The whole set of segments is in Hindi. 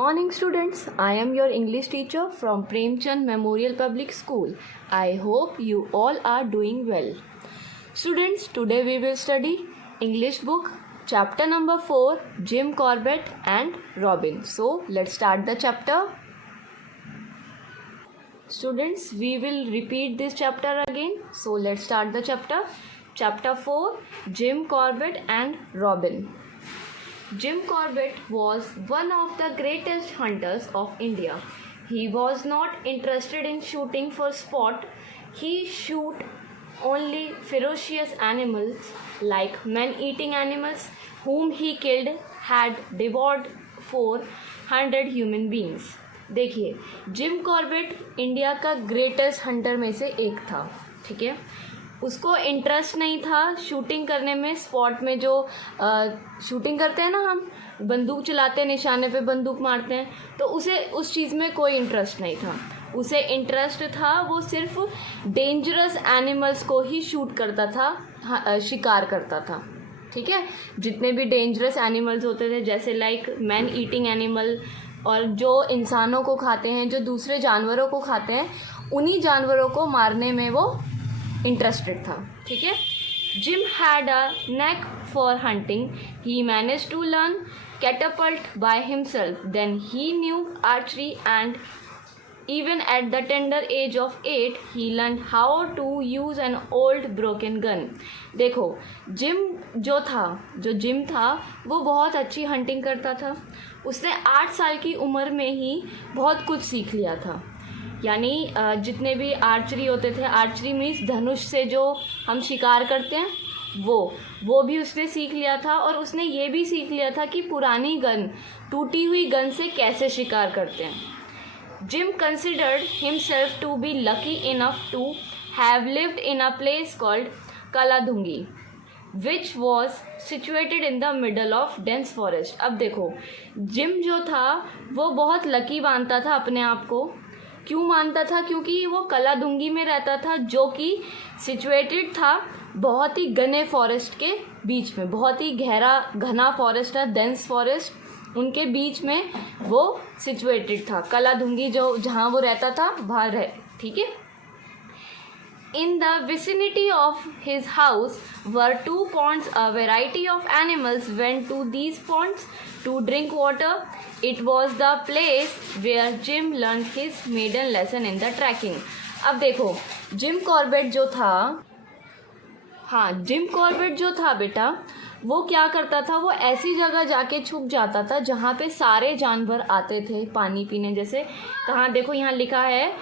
Morning students, I am your English teacher from Premchand Memorial Public School. I hope you all are doing well. Students, today we will study English book chapter number 4, Jim Corbett and Robin. So let's start the chapter. Students, we will repeat this chapter again. So let's start the chapter. Chapter 4, Jim Corbett and Robin. Jim Corbett was one of the greatest hunters of India. He was not interested in shooting for sport. He shoot only ferocious animals like man-eating animals whom he killed had devoured 400 human beings. देखिए, जिम कॉर्बेट इंडिया का ग्रेटेस्ट हंटर में से एक था. ठीक है, उसको इंटरेस्ट नहीं था शूटिंग करने में. स्पॉट में जो शूटिंग करते हैं ना, हम बंदूक चलाते हैं, निशाने पे बंदूक मारते हैं, तो उसे उस चीज़ में कोई इंटरेस्ट नहीं था. उसे इंटरेस्ट था, वो सिर्फ डेंजरस एनिमल्स को ही शूट करता था, शिकार करता था. ठीक है, जितने भी डेंजरस एनिमल्स होते थे, जैसे लाइक मैन ईटिंग एनिमल और जो इंसानों को खाते हैं, जो दूसरे जानवरों को खाते हैं, उन्हीं जानवरों को मारने में वो इंटरेस्टेड था. ठीक है, Jim had a knack for hunting. He manage to learn catapult by himself. Then he knew archery and even at the tender age of 8 he learned how to use an old broken gun. देखो, जिम था वो बहुत अच्छी हंटिंग करता था. उसने 8 साल की उम्र में ही बहुत कुछ सीख लिया था. यानी जितने भी आर्चरी होते थे, आर्चरी मीन्स धनुष से जो हम शिकार करते हैं, वो भी उसने सीख लिया था. और उसने ये भी सीख लिया था कि पुरानी गन, टूटी हुई गन से कैसे शिकार करते हैं. Jim considered himself to be lucky enough to have lived in a place called Kaladhungi, which was situated in the middle of dense forest. अब देखो, जिम जो था वो बहुत लकी मानता था अपने आप को. क्यों मानता था? क्योंकि वो कलादुंगी में रहता था, जो कि सिचुएटेड था बहुत ही घने फॉरेस्ट के बीच में. बहुत ही गहरा घना फॉरेस्ट था, डेंस फॉरेस्ट, उनके बीच में वो सिचुएटेड था. कलाधुंगी जो जहाँ वो रहता था वहाँ रहे. ठीक है, in the vicinity of his house were 2 ponds. A variety of animals went to these ponds to drink water. It was the place where Jim learn his maiden lesson in the tracking. अब देखो, जिम कॉर्बेट जो था बेटा, वो क्या करता था, वो ऐसी जगह जाके छुप जाता था जहाँ पे सारे जानवर आते थे पानी पीने. जैसे कहाँ देखो, यहाँ लिखा है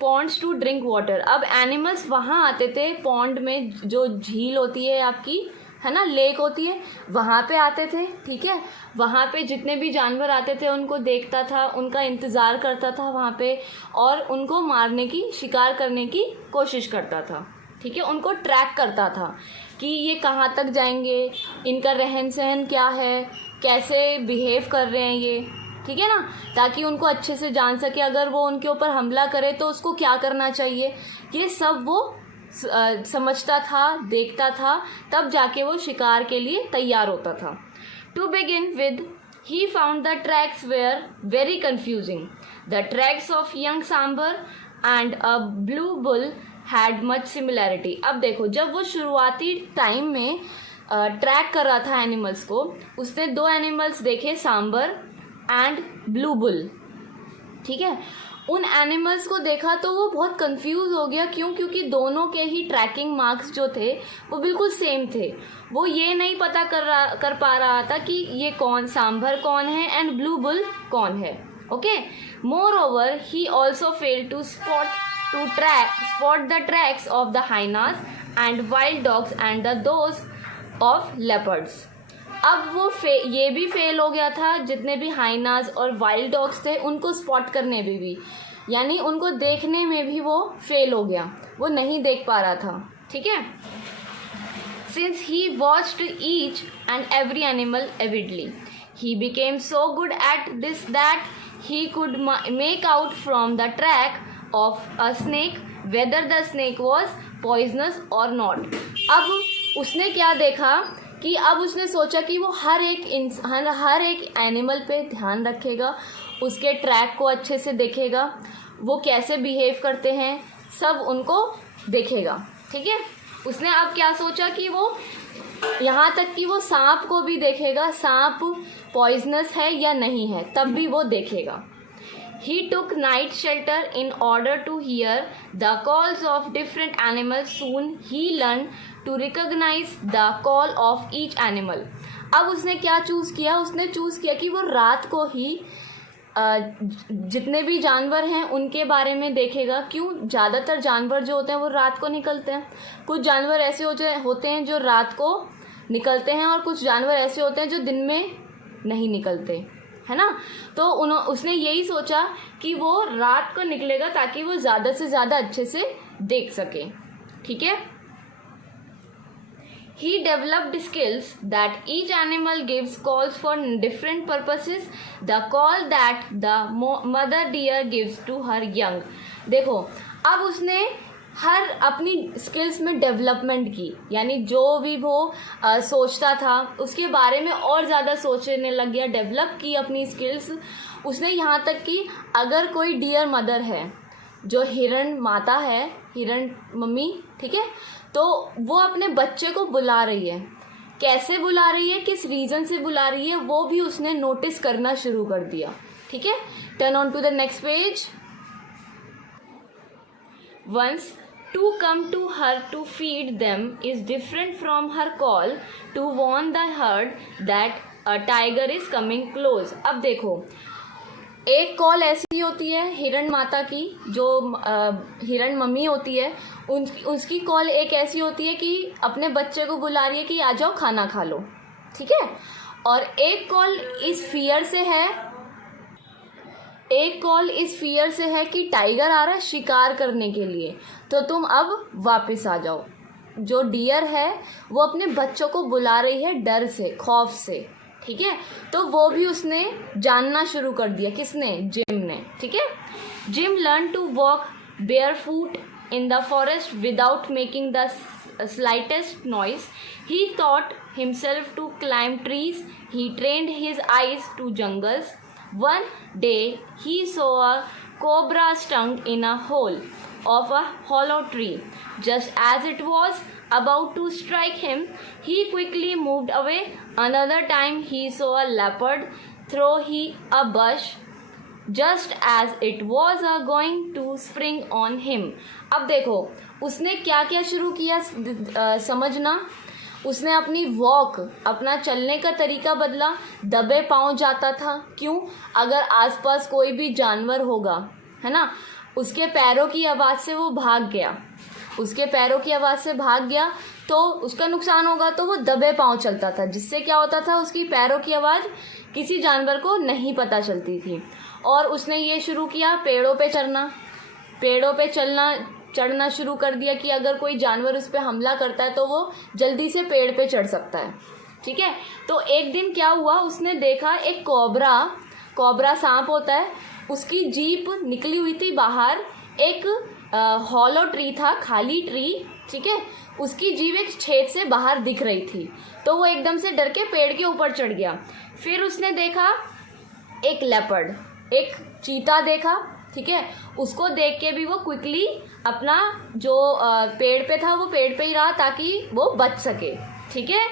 पॉन्ड्स टू ड्रिंक वाटर. अब एनिमल्स वहाँ आते थे पॉन्ड में, जो झील होती है आपकी, है ना, लेक होती है, वहाँ पे आते थे. ठीक है, वहाँ पे जितने भी जानवर आते थे उनको देखता था, उनका इंतज़ार करता था वहाँ पे, और उनको मारने की, शिकार करने की कोशिश करता था. ठीक है, उनको ट्रैक करता था कि ये कहाँ तक जाएंगे, इनका रहन सहन क्या है, कैसे बिहेव कर रहे हैं ये. ठीक है ना, ताकि उनको अच्छे से जान सके. अगर वो उनके ऊपर हमला करे तो उसको क्या करना चाहिए, ये सब वो समझता था, देखता था, तब जाके वो शिकार के लिए तैयार होता था. To begin with, he found the tracks were very confusing. The tracks of young sambar and a blue bull had much similarity. अब देखो, जब वो शुरुआती टाइम में ट्रैक कर रहा था एनिमल्स को, उसने 2 एनिमल्स देखे, सांबर एंड ब्लू बुल. ठीक है, उन एनिमल्स को देखा तो वो बहुत कंफ्यूज हो गया. क्योंकि दोनों के ही ट्रैकिंग मार्क्स जो थे वो बिल्कुल सेम थे. वो ये नहीं पता कर पा रहा था कि ये कौन, सांबर कौन है एंड ब्लू बुल कौन है. Okay, moreover he also failed to spot the tracks of the hyenas and wild dogs and those of leopards. अब वो ये भी फेल हो गया था, जितने भी हाइनाज और वाइल्ड डॉग्स थे उनको स्पॉट करने में भी, यानी उनको देखने में भी वो फेल हो गया, वो नहीं देख पा रहा था. ठीक है, since he watched each and every animal avidly, he became so good at this that he could make out from the track of a snake whether the snake was poisonous or not. अब उसने क्या देखा कि अब उसने सोचा कि वो हर एक एनिमल पे ध्यान रखेगा, उसके ट्रैक को अच्छे से देखेगा, वो कैसे बिहेव करते हैं, सब उनको देखेगा। ठीक है, उसने अब क्या सोचा कि वो यहाँ तक कि वो सांप को भी देखेगा, सांप पॉइजनस है या नहीं है, तब भी वो देखेगा। He took night shelter in order to hear the calls of different animals. Soon he learned to recognize the call of each animal. अब उसने क्या चूज़ किया, उसने चूज़ किया कि वो रात को ही जितने भी जानवर हैं उनके बारे में देखेगा। क्यों? ज़्यादातर जानवर जो होते हैं वो रात को निकलते हैं। कुछ जानवर ऐसे होते हैं जो रात को निकलते हैं और कुछ जानवर ऐसे होते हैं जो दिन में नहीं निकलते, है ना। तो उसने यही सोचा कि वो रात को निकलेगा ताकि वो ज़्यादा से ज़्यादा अच्छे से देख सके। ठीक है। He developed skills that each animal gives calls for different purposes. The call that the mother deer gives to her young. देखो, अब उसने हर अपनी स्किल्स में डेवलपमेंट की, यानी जो भी वो सोचता था उसके बारे में और ज़्यादा सोचने लग गया, डेवलप की अपनी स्किल्स उसने। यहाँ तक कि अगर कोई डियर मदर है, जो हिरण माता है, हिरण मम्मी, ठीक है, तो वो अपने बच्चे को बुला रही है, कैसे बुला रही है, किस रीज़न से बुला रही है, वो भी उसने नोटिस करना शुरू कर दिया। ठीक है, turn on to the next page. Once to come to her to feed them is different from her call to warn the herd that a tiger is coming close. अब देखो, एक कॉल ऐसी होती है हिरण माता की, जो हिरण मम्मी होती है, उसकी कॉल एक ऐसी होती है कि अपने बच्चे को बुला रही है कि आ जाओ खाना खा लो। ठीक है, और एक कॉल इस फियर से है कि टाइगर आ रहा है शिकार करने के लिए, तो तुम अब वापस आ जाओ। जो डियर है वो अपने बच्चों को बुला रही है डर से, खौफ से। ठीक है, तो वो भी उसने जानना शुरू कर दिया। किसने? जिम ने। ठीक है, Jim learn to walk barefoot in the forest without making the slightest noise. He taught himself to climb trees. He trained his eyes to jungles. One day he saw a cobra stung in a hole of a hollow tree. Just as it was about to strike him, he quickly moved away. Another time he saw a leopard throw a bush just as it was going to spring on him. अब देखो उसने क्या क्या शुरू किया समझना। उसने अपनी वॉक, अपना चलने का तरीका बदला, दबे पाँव जाता था। क्यों? अगर आसपास कोई भी जानवर होगा, है ना, उसके पैरों की आवाज़ से वो भाग गया, उसके पैरों की आवाज़ से भाग गया तो उसका नुकसान होगा, तो वो दबे पाँव चलता था, जिससे क्या होता था, उसकी पैरों की आवाज़ किसी जानवर को नहीं पता चलती थी। और उसने ये शुरू किया पेड़ों पे चढ़ना, पेड़ों पे चढ़ना शुरू कर दिया कि अगर कोई जानवर उस पर हमला करता है तो वो जल्दी से पेड़ पे चढ़ सकता है। ठीक है, तो एक दिन क्या हुआ, उसने देखा एक कोबरा सांप होता है, उसकी जीप निकली हुई थी बाहर। एक हॉलो ट्री था, खाली ट्री। ठीक है, उसकी जीप एक छेद से बाहर दिख रही थी, तो वो एकदम से डर के पेड़ के ऊपर चढ़ गया। फिर उसने देखा एक लेपर्ड, एक चीता देखा। ठीक है, उसको देख के भी वो क्विकली अपना जो पेड़ पे था वो पेड़ पे ही रहा ताकि वो बच सके। ठीक है,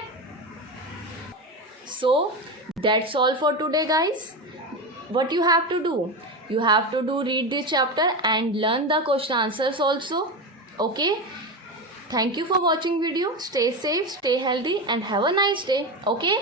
so that's all for today guys. What you have to do, you have to read this chapter and learn the question answers also. Okay, thank you for watching video. Stay safe, stay healthy and have a nice day. Okay.